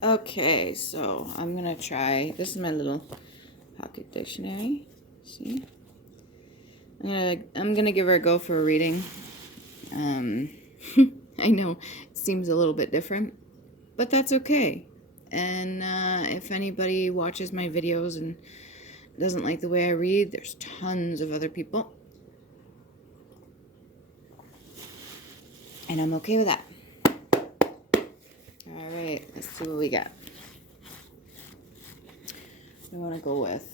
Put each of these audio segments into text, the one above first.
Okay, so I'm gonna try. This is my little pocket dictionary. See, I'm gonna give her a go for a reading. Um, I know it seems a little bit different, but that's okay. And if anybody watches my videos and doesn't like the way I read, there's tons of other people, and I'm okay with that. All right, let's see what we got. I want to go with.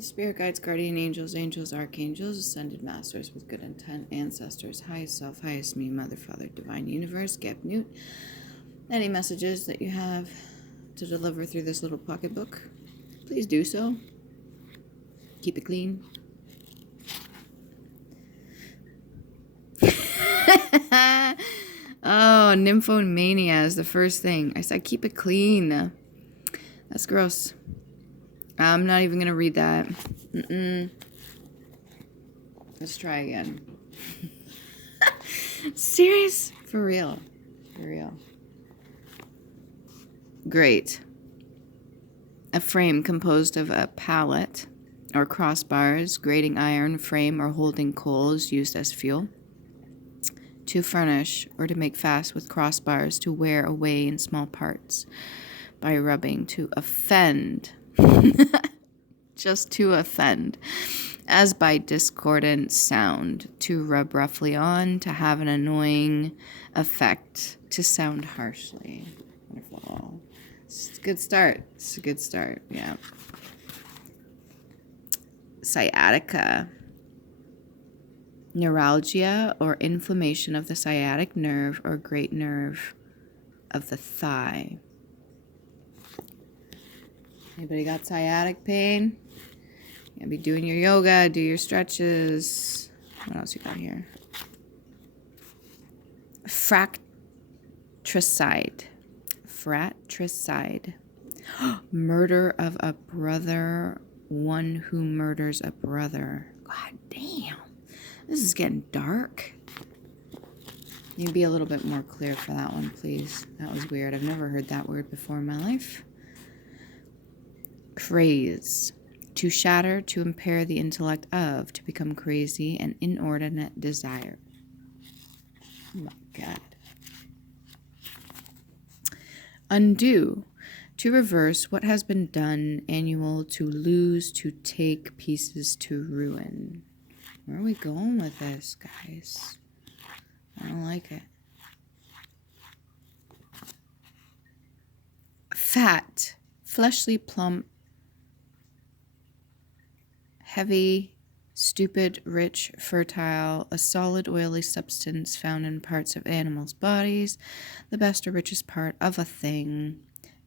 Spirit guides, guardian angels, angels, archangels, ascended masters with good intent, ancestors, highest self, highest me, mother, father, divine universe, Gap Newt. Any messages that you have to deliver through this little pocketbook, please do so. Keep it clean. Oh, nymphomania is the first thing. I said keep it clean. That's gross. I'm not even going to read that. Let's try again. Serious? For real. For real. Great. A frame composed of a pallet or crossbars, grating iron frame, or holding coals used as fuel. To furnish or to make fast with crossbars, to wear away in small parts by rubbing, to offend. Just to offend, as by discordant sound, to rub roughly on, to have an annoying effect, to sound harshly. Wonderful. It's a good start. It's a good start, yeah. Sciatica. Neuralgia or inflammation of the sciatic nerve or great nerve of the thigh. Anybody got sciatic pain? You're gonna be doing your yoga, do your stretches. What else you got here? Fratricide. Fratricide. Murder of a brother, one who murders a brother. God damn. This is getting dark. Can you be a little bit more clear for that one, please? That was weird. I've never heard that word before in my life. Craze. To shatter, to impair the intellect of, to become crazy, an inordinate desire. Oh my God. Undo. To reverse what has been done, annual, to lose, to take, pieces, to ruin. Where are we going with this, guys? I don't like it. Fat. Fleshly, plump, heavy, stupid, rich, fertile, a solid, oily substance found in parts of animals' bodies, the best or richest part of a thing.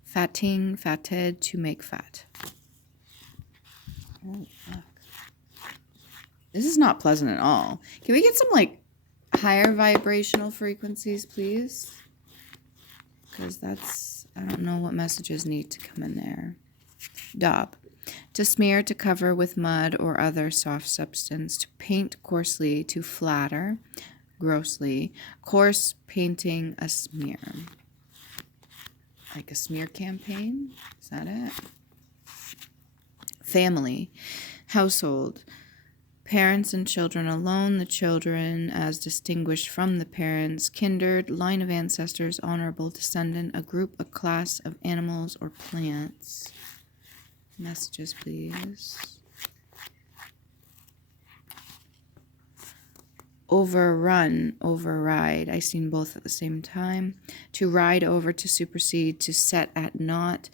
Fatting, fatted, to make fat. Oh, fuck. This is not pleasant at all. Can we get some, higher vibrational frequencies, please? Because that's, I don't know what messages need to come in there. Daub. To smear, to cover with mud or other soft substance. To paint coarsely, to flatter grossly. Coarse painting, a smear. Like a smear campaign? Is that it? Family. Household. Parents and children alone, the children as distinguished from the parents, kindred, line of ancestors, honorable descendant, a group, a class of animals or plants. Messages, please. Overrun, override. I seen both at the same time. To ride over, to supersede, to set at naught.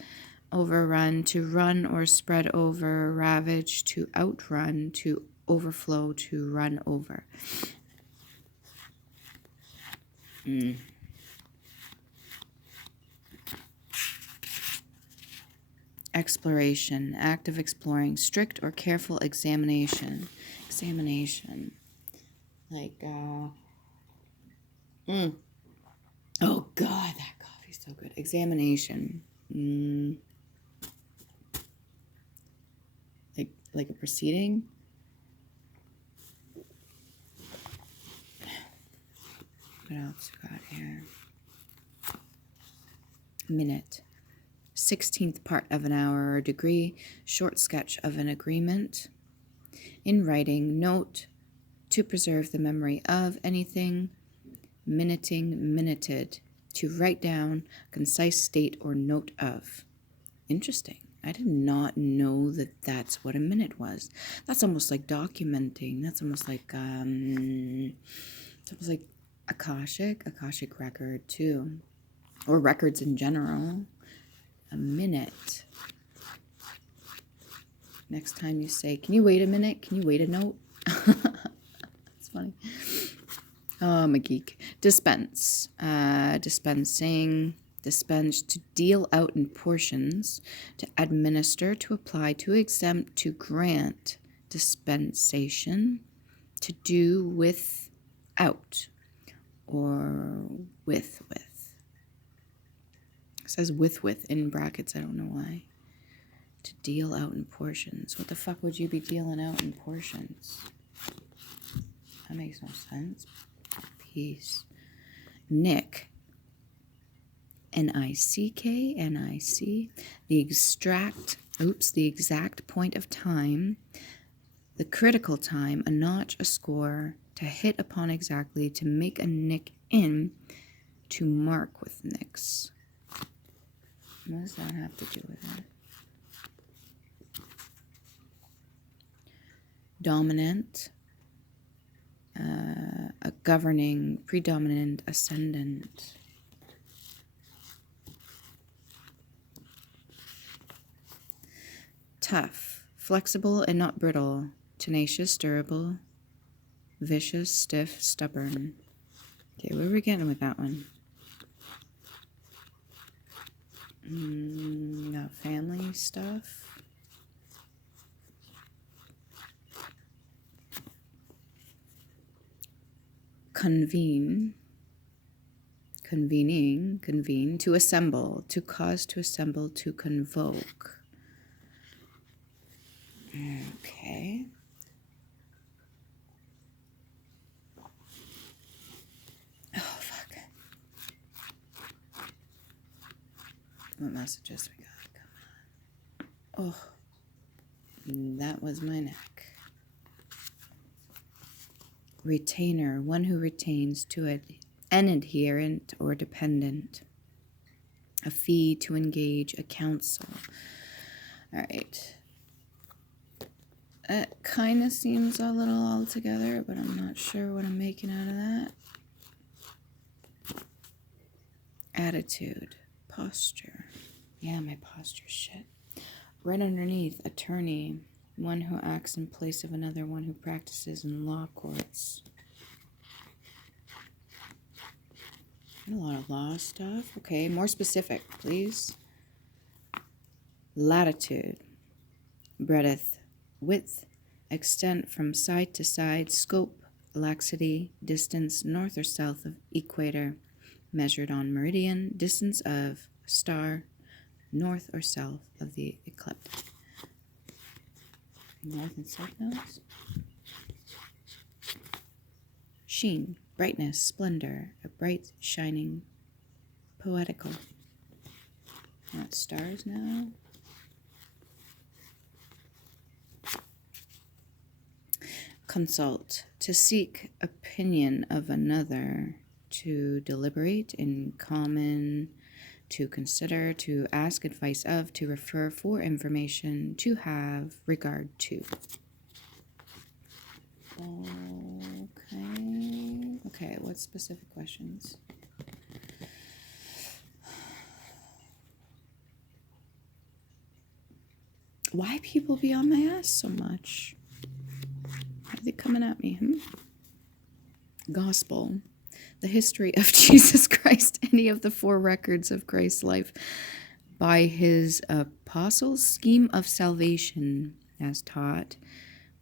Overrun, to run or spread over, ravage, to outrun, to overflow, to run over. Exploration, act of exploring, strict or careful examination. Examination. Oh God, that coffee's so good. Examination. Like a proceeding. What else we got here? Minute. 16th part of an hour or degree. Short sketch of an agreement. In writing, note to preserve the memory of anything. Minuting, minuted. To write down, concise state or note of. Interesting. I did not know that that's what a minute was. That's almost like documenting. That's almost like Akashic record too, or records in general. A minute. Next time you say, "Can you wait a minute? Can you wait a note?" That's funny. Oh, I'm a geek. Dispense. Dispensing. Dispense, to deal out in portions, to administer, to apply, to exempt, to grant, dispensation, to do without, or with. It says with in brackets, I don't know why. To deal out in portions. What the fuck would you be dealing out in portions? That makes no sense. Peace. Nick. N-I-C-K, N-I-C, the exact point of time, the critical time, a notch, a score, to hit upon exactly, to make a nick in, to mark with nicks. What does that have to do with it? Dominant, a governing, predominant, ascendant. Tough, flexible and not brittle, tenacious, durable, vicious, stiff, stubborn. Okay, where are we getting with that one? Got family stuff. Convene, to assemble, to cause to assemble, to convoke. Okay. Oh, fuck. What messages we got? Come on. Oh, that was my neck. Retainer, one who retains to an adherent or dependent. A fee, to engage, a counsel. All right. It kind of seems a little all together, but I'm not sure what I'm making out of that. Attitude. Posture. Yeah, my posture's shit. Right underneath, attorney. One who acts in place of another, one who practices in law courts. A lot of law stuff. Okay, more specific, please. Latitude. Breadth. Width, extent from side to side, scope, laxity, distance north or south of equator, measured on meridian, distance of star, north or south of the ecliptic. North and south nodes. Sheen, brightness, splendor, a bright, shining, poetical. Not stars now. Consult, to seek opinion of another, to deliberate in common, to consider, to ask advice of, to refer for information, to have regard to. Okay, what specific questions? Why people be on my ass so much? Why are they coming at me? Gospel. The history of Jesus Christ, any of the 4 records of Christ's life by his apostles, scheme of salvation as taught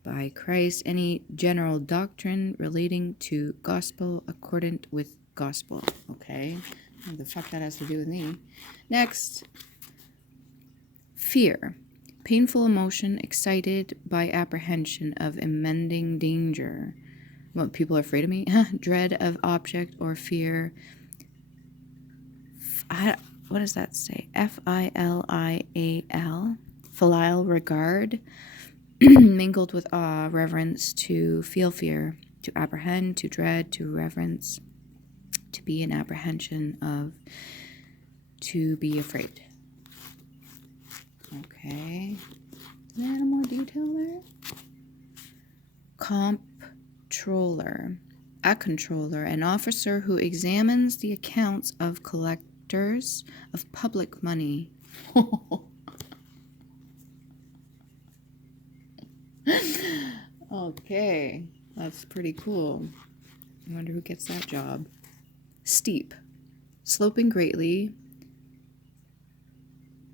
by Christ, any general doctrine relating to gospel accordant with gospel. Okay, what the fuck that has to do with me? Next, fear. Painful emotion excited by apprehension of impending danger. What, people are afraid of me? Dread of object or fear. What does that say? Filial. Filial regard. Mingled with awe, reverence, to feel fear, to apprehend, to dread, to reverence, to be in apprehension of, to be afraid. Okay. Is there any more detail there? Comptroller. A controller, an officer who examines the accounts of collectors of public money. Okay, that's pretty cool. I wonder who gets that job. Steep, sloping greatly,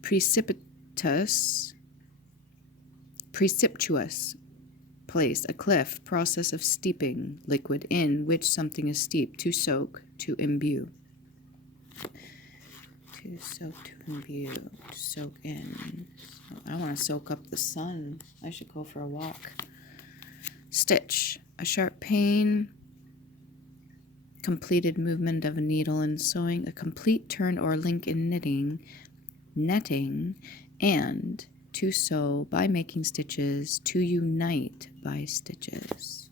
precipitous place, a cliff, process of steeping, liquid in which something is steeped, to soak, to imbue. To soak, to imbue, to soak in. So I want to soak up the sun. I should go for a walk. Stitch, a sharp pain, completed movement of a needle in sewing, a complete turn or link in knitting, netting, and to sew by making stitches, to unite by stitches.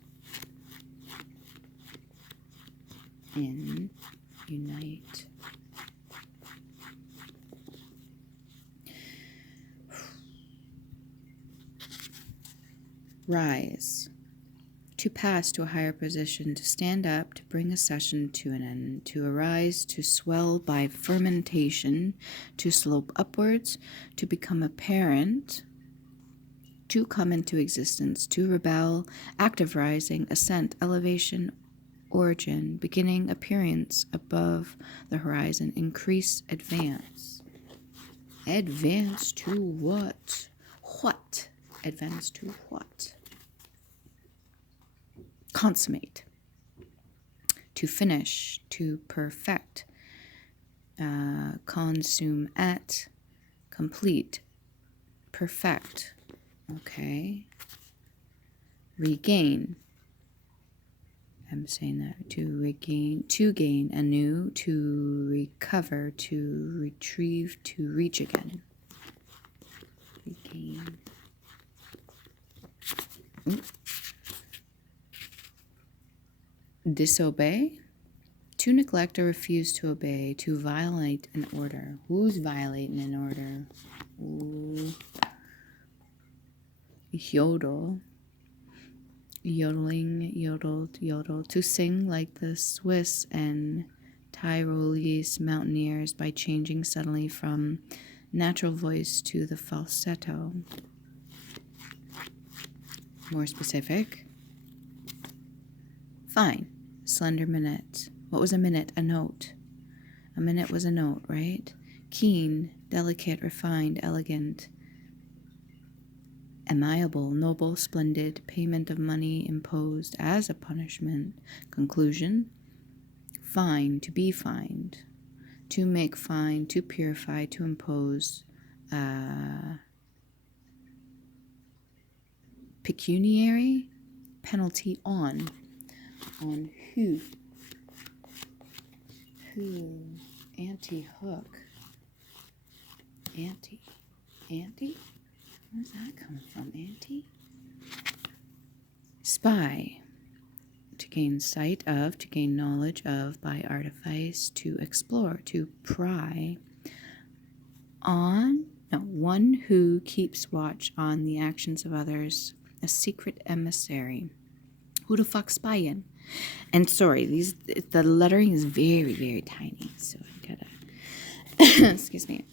In, unite. Rise. To pass to a higher position, to stand up, to bring a session to an end, to arise, to swell by fermentation, to slope upwards, to become apparent, to come into existence, to rebel, active rising, ascent, elevation, origin, beginning, appearance above the horizon, increase, advance. Advance to what? What? Advance to what? Consummate, to finish, to perfect, consume at, complete, perfect. Okay. Regain. I'm saying that. To regain, to gain anew, to recover, to retrieve, to reach again. Regain. Ooh. Disobey, to neglect or refuse to obey, to violate an order. Who's violating an order? Ooh. Yodel, yodeling, yodeled, yodel, to sing like the Swiss and Tyrolese mountaineers by changing suddenly from natural voice to the falsetto. More specific. Fine. Slender minute. What was a minute? A note. A minute was a note, right? Keen, delicate, refined, elegant, amiable, noble, splendid, payment of money imposed as a punishment. Conclusion. Fine, to be fined, to make fine, to purify, to impose. Pecuniary, penalty on. On who? Who? Anti-hook. Anti? Where's that coming from? Anti? Spy. To gain sight of, to gain knowledge of by artifice, to explore, to pry. On? No, one who keeps watch on the actions of others. A secret emissary. Who the fuck's spying? And sorry, the lettering is very, very tiny, so I gotta excuse me.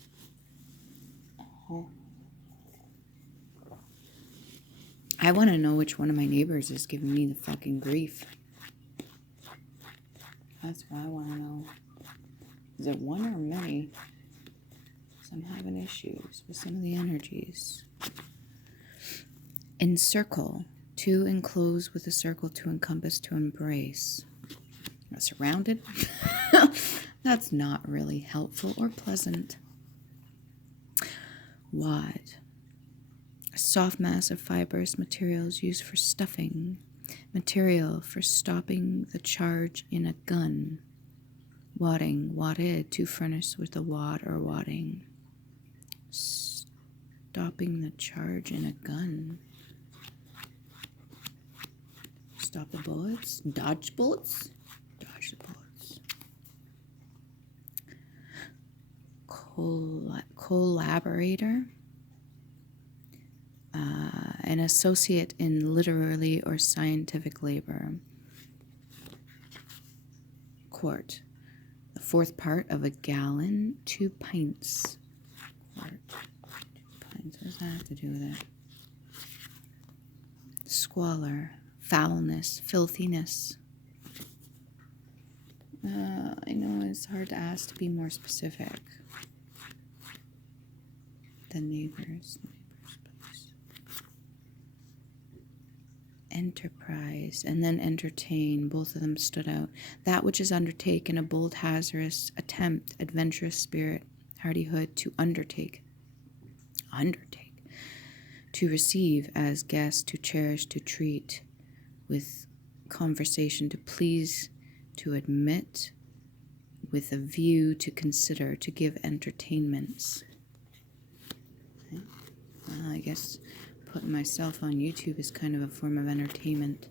I want to know which one of my neighbors is giving me the fucking grief. That's what I want to know. Is it one or many? Because I'm having issues with some of the energies. Encircle. To enclose with a circle, to encompass, to embrace. Surrounded? That's not really helpful or pleasant. Wad. A soft mass of fibrous materials used for stuffing. Material for stopping the charge in a gun. Wadding, wadded, to furnish with a wad or wadding. Stopping the charge in a gun. Stop the bullets. Dodge bullets? Dodge the bullets. Collaborator. An associate in literary or scientific labor. Quart. The fourth part of a gallon, 2 pints. Quart. 2 pints. What does that have to do with it? Squalor. Foulness. Filthiness. I know it's hard to ask to be more specific. The neighbors. Enterprise, and then entertain. Both of them stood out. That which is undertaken, a bold, hazardous attempt, adventurous spirit, hardihood, to undertake. Undertake. To receive as guest, to cherish, to treat with conversation, to please, to admit, with a view, to consider, to give entertainments. Okay. Well, I guess putting myself on YouTube is kind of a form of entertainment.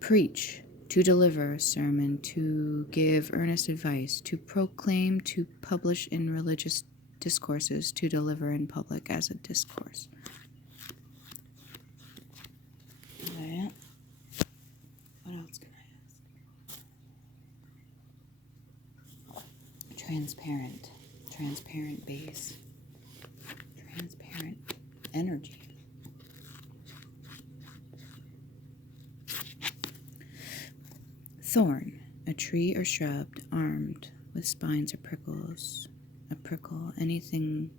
Preach, to deliver a sermon, to give earnest advice, to proclaim, to publish in religious discourses, to deliver in public as a discourse. Right. What else can I ask? Transparent. Transparent base. Transparent energy. Thorn, a tree or shrub armed with spines or prickles. A prickle, anything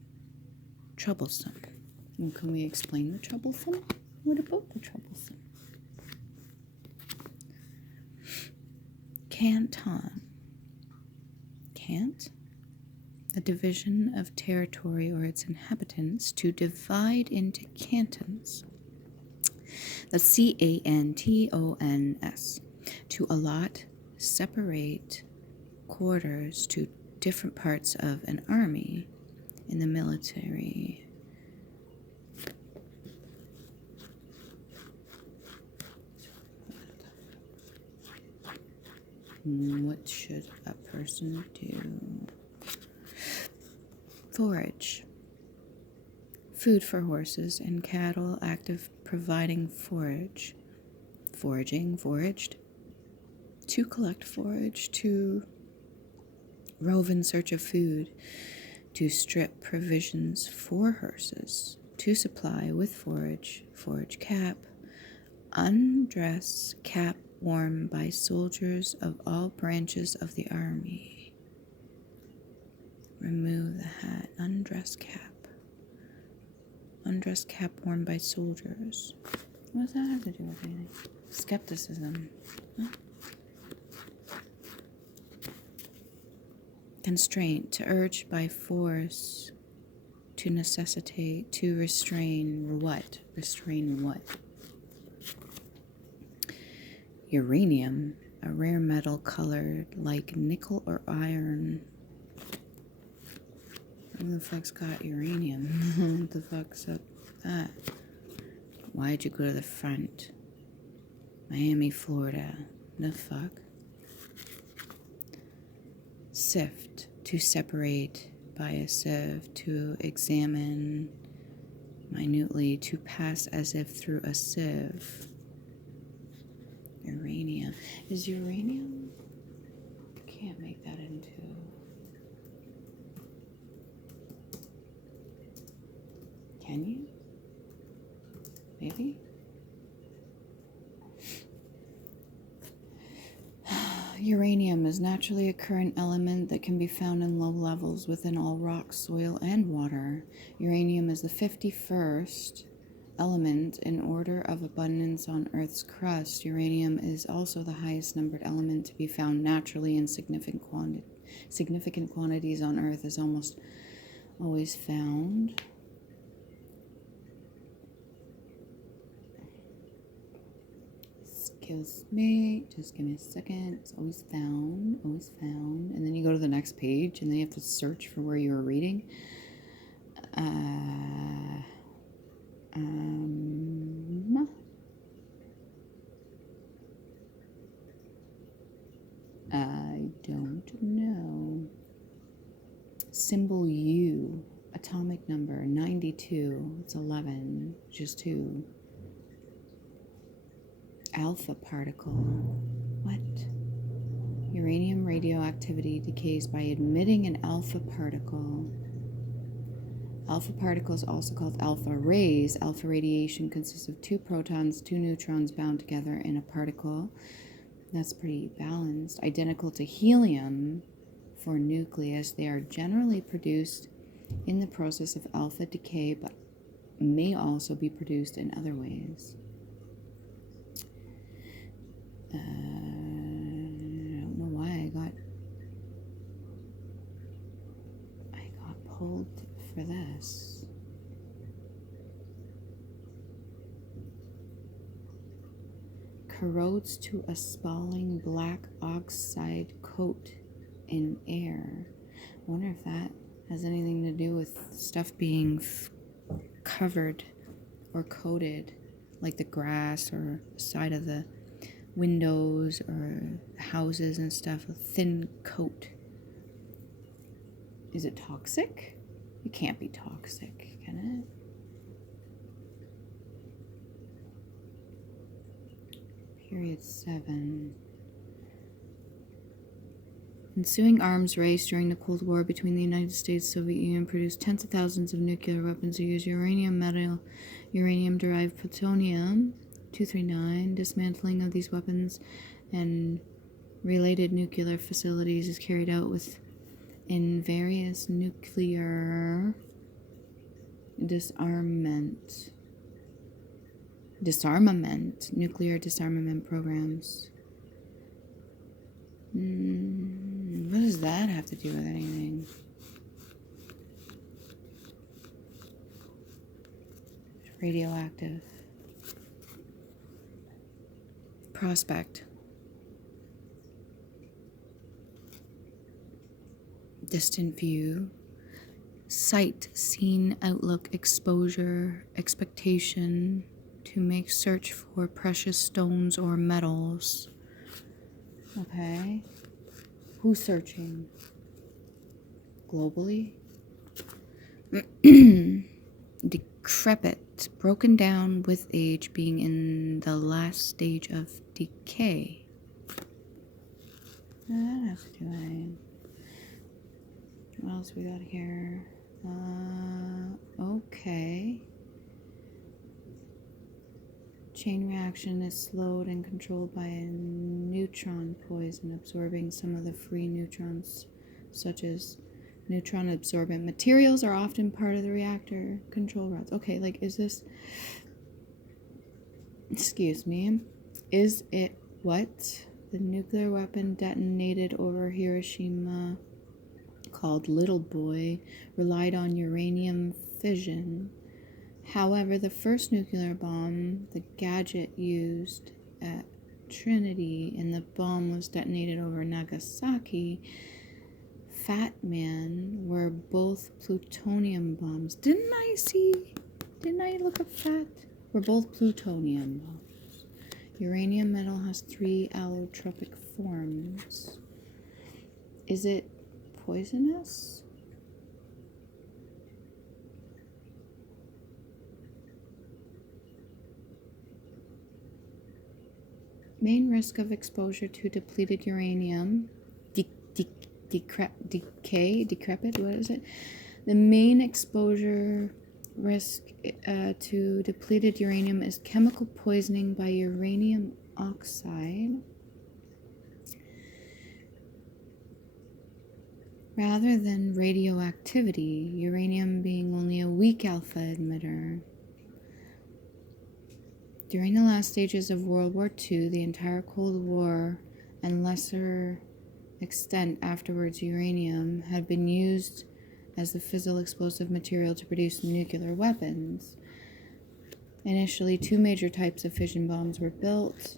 troublesome. Well, can we explain the troublesome? What about the troublesome? Canton. Cant? A division of territory or its inhabitants, to divide into cantons. That's cantons. To allot, separate quarters to different parts of an army in the military. What should a person do? Forage. Food for horses and cattle, active providing forage. Foraging, foraged. To collect forage, to rove in search of food, to strip provisions for horses, to supply with forage, forage cap, undress cap worn by soldiers of all branches of the army. Remove the hat, undress cap. Undress cap worn by soldiers. What does that have to do with anything? Skepticism. Huh? Constraint, to urge by force, to necessitate, to restrain what? Restrain what? Uranium, a rare metal colored like nickel or iron. Who the fuck's got uranium? What the fuck's up with that? Why'd you go to the front? Miami, Florida. The fuck? Sift, to separate by a sieve, to examine minutely, to pass as if through a sieve. Uranium. Is uranium? Can't make that into. Can you? Maybe? Uranium is naturally occurring element that can be found in low levels within all rock, soil, and water. Uranium is the 51st element in order of abundance on Earth's crust. Uranium is also the highest numbered element to be found naturally in significant quantities on Earth, is almost always found. kills mate. Just give me a second. It's always found, always found. And then you go to the next page, and then you have to search for where you were reading. I don't know. Symbol U, atomic number 92. It's 11, just 2. Alpha particle. What? Uranium radioactivity decays by emitting an alpha particle. Alpha particles, also called alpha rays. Alpha radiation consists of 2 protons, 2 neutrons bound together in a particle. That's pretty balanced. Identical to helium for nucleus. They are generally produced in the process of alpha decay, but may also be produced in other ways. I don't know why I got pulled for this. Corrodes to a spalling black oxide coat in air. I wonder if that has anything to do with stuff being covered or coated, like the grass or the side of the windows or houses and stuff, a thin coat. Is it toxic? It can't be toxic, can it? Period 7. Ensuing arms race during the Cold War between the United States and Soviet Union produced tens of thousands of nuclear weapons that use uranium metal, uranium-derived plutonium-239. Dismantling of these weapons and related nuclear facilities is carried out in various nuclear disarmament programs. What does that have to do with anything? Radioactive. Prospect. Distant view. Sight, scene, outlook, exposure, expectation, to make search for precious stones or metals. Okay. Who's searching? Globally? Decrepit, broken down with age, being in the last stage of decay. That has to do with anything. What else we got here? Okay. Chain reaction is slowed and controlled by a neutron poison, absorbing some of the free neutrons, such as neutron absorbent materials are often part of the reactor control rods. Okay, like, is this, excuse me, is it what? The nuclear weapon detonated over Hiroshima, called Little Boy, relied on uranium fission. However, the first nuclear bomb, the gadget used at Trinity, and the bomb was detonated over Nagasaki, Fat Man, were both plutonium bombs. Didn't I look up Fat? Were both plutonium bombs. Uranium metal has 3 allotropic forms. Is it poisonous? Main risk of exposure to depleted uranium, decrepit, what is it? The main exposure risk to depleted uranium is chemical poisoning by uranium oxide. Rather than radioactivity, uranium being only a weak alpha emitter. During the last stages of World War II, the entire Cold War, and lesser extent afterwards uranium, had been used as the fissile explosive material to produce nuclear weapons. Initially, 2 major types of fission bombs were built.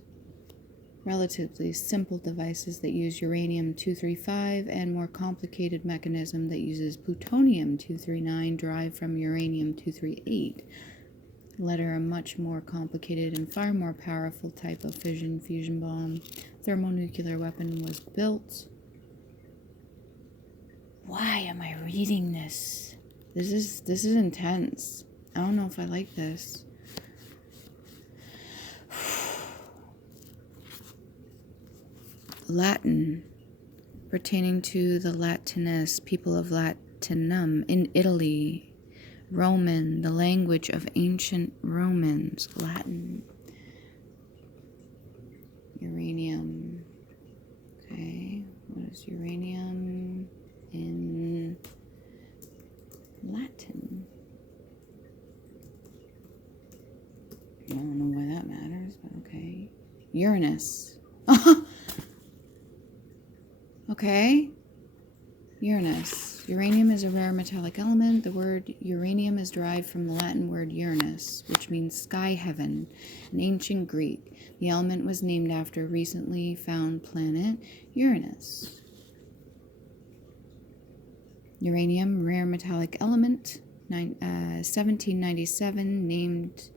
relatively simple devices that use uranium-235 and more complicated mechanism that uses plutonium-239 derived from uranium-238. Latter, a much more complicated and far more powerful type of fission fusion bomb thermonuclear weapon was built. Why am I reading this? This is intense. I don't know if I like this. Latin, pertaining to the Latinus, people of Latinum in Italy. Roman, the language of ancient Romans. Latin. Uranium. Okay, what is uranium in Latin? I don't know why that matters, but okay. Uranus. Okay. Uranus. Uranium is a rare metallic element. The word uranium is derived from the Latin word Uranus, which means sky heaven, in ancient Greek. The element was named after a recently found planet, Uranus. Uranium, rare metallic element, 1797, named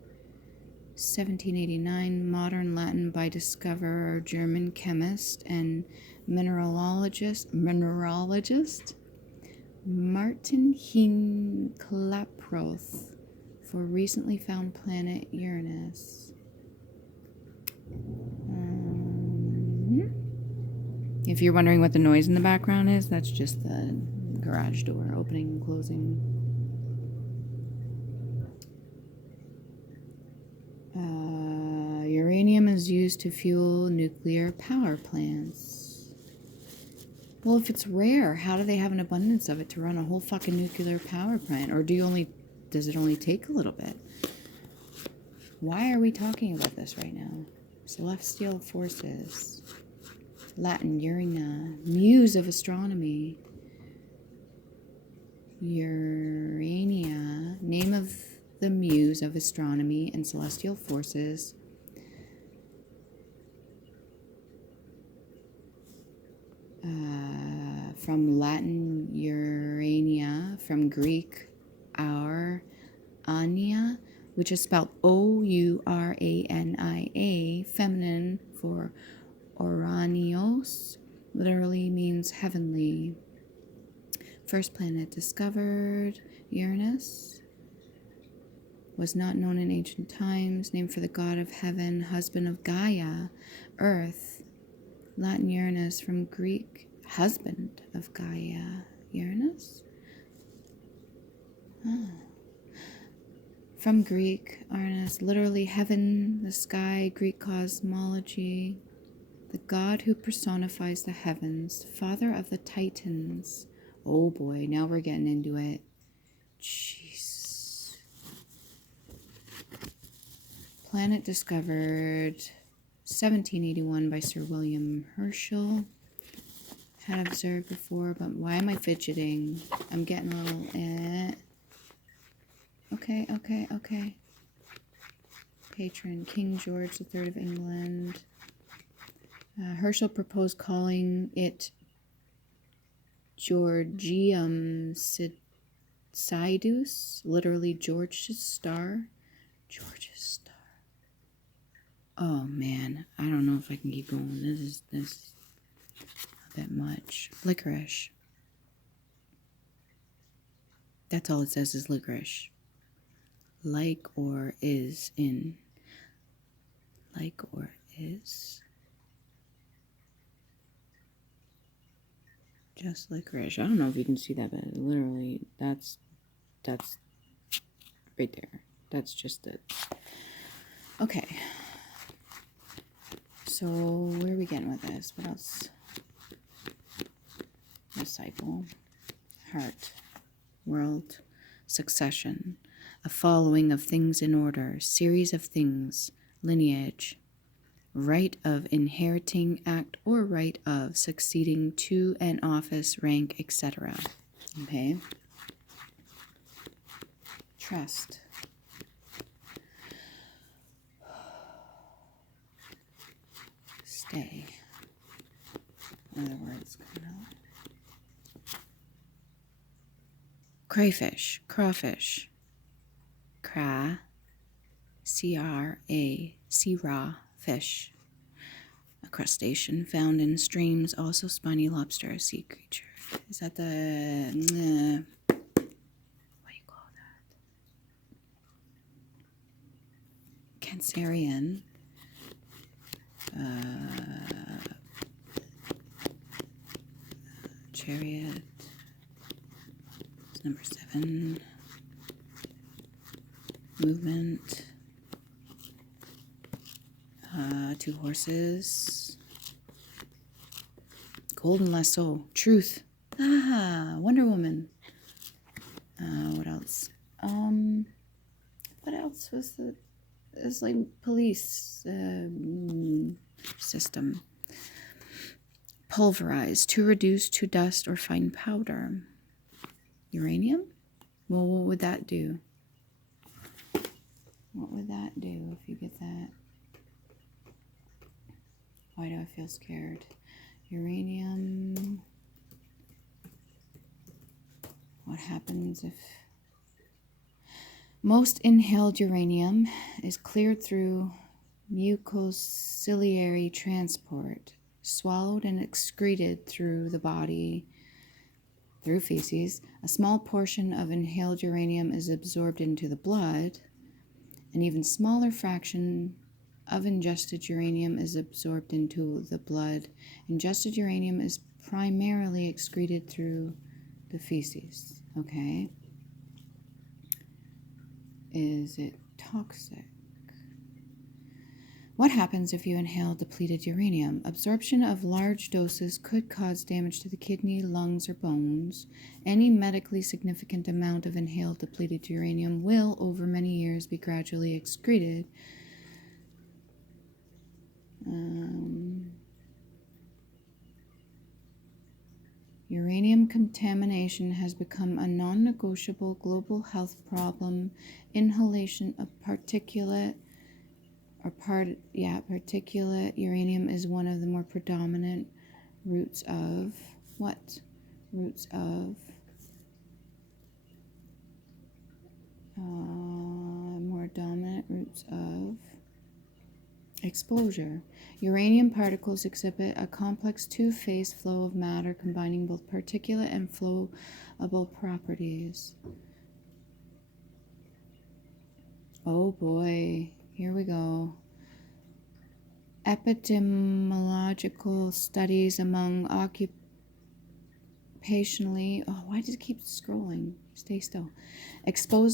1789, modern Latin by discoverer, German chemist, and mineralogist Martin Heen Klaproth for recently found planet Uranus. If you're wondering what the noise in the background is, that's just the garage door opening and closing. Uranium is used to fuel nuclear power plants. Well, if it's rare, how do they have an abundance of it to run a whole fucking nuclear power plant? Or does it only take a little bit? Why are we talking about this right now? Celestial forces. Latin, Urania, muse of astronomy. Urania, name of the muse of astronomy and celestial forces. From Latin, Urania, from Greek, Ania, which is spelled Ourania, feminine for Oranios, literally means heavenly. First planet discovered, Uranus, was not known in ancient times, named for the god of heaven, husband of Gaia, earth. Latin, Uranus, from Greek, husband of Gaia, Uranus. From Greek, Uranus, literally heaven, the sky, Greek cosmology, the god who personifies the heavens, father of the Titans. Oh boy, now we're getting into it. Jeez. Planet discovered 1781 by Sir William Herschel. Had observed before, but why am I fidgeting? I'm getting a little Okay. Patron, King George III of England. Herschel proposed calling it Georgium Sidus, literally George's star. George's star. Oh man, I don't know if I can keep going. This is a bit much. Licorice. That's all it says is licorice. Like or is in. Like or is. Just licorice. I don't know if you can see that, but literally, that's right there. That's just it. Okay. So, where are we getting with this? What else? Disciple. Heart. World. Succession. A following of things in order. Series of things. Lineage. Right of inheriting, act or right of succeeding to an office, rank, etc. Okay. Trust. Day. Other words coming out. Crayfish, crawfish. Cra, C-R-A, sea raw fish. A crustacean found in streams, also spiny lobster, a sea creature. Is that the, what do you call that? Cancerian. Chariot. It's number 7. Movement. 2 horses. Golden lasso. Truth. Ah, Wonder Woman. What else? What else was the? It's like police system. Pulverize, to reduce to dust or fine powder. Uranium? Well, what would that do? What would that do if you get that? Why do I feel scared? Uranium. What happens if... Most inhaled uranium is cleared through mucociliary transport, swallowed and excreted through the body through feces. A small portion of inhaled uranium is absorbed into the blood. An even smaller fraction of ingested uranium is absorbed into the blood. Ingested uranium is primarily excreted through the feces. Okay. Is it toxic? What happens if you inhale depleted uranium? Absorption of large doses could cause damage to the kidney, lungs, or bones. Any medically significant amount of inhaled depleted uranium will, over many years, be gradually excreted. Uranium contamination has become a non-negotiable global health problem. Inhalation of particulate uranium is one of the more predominant routes of what? Routes of more dominant routes of exposure. Uranium particles exhibit a complex two-phase flow of matter combining both particulate and flowable properties. Oh boy, here we go. Epidemiological studies among occupationally... Oh, why does it keep scrolling? Stay still. Exposed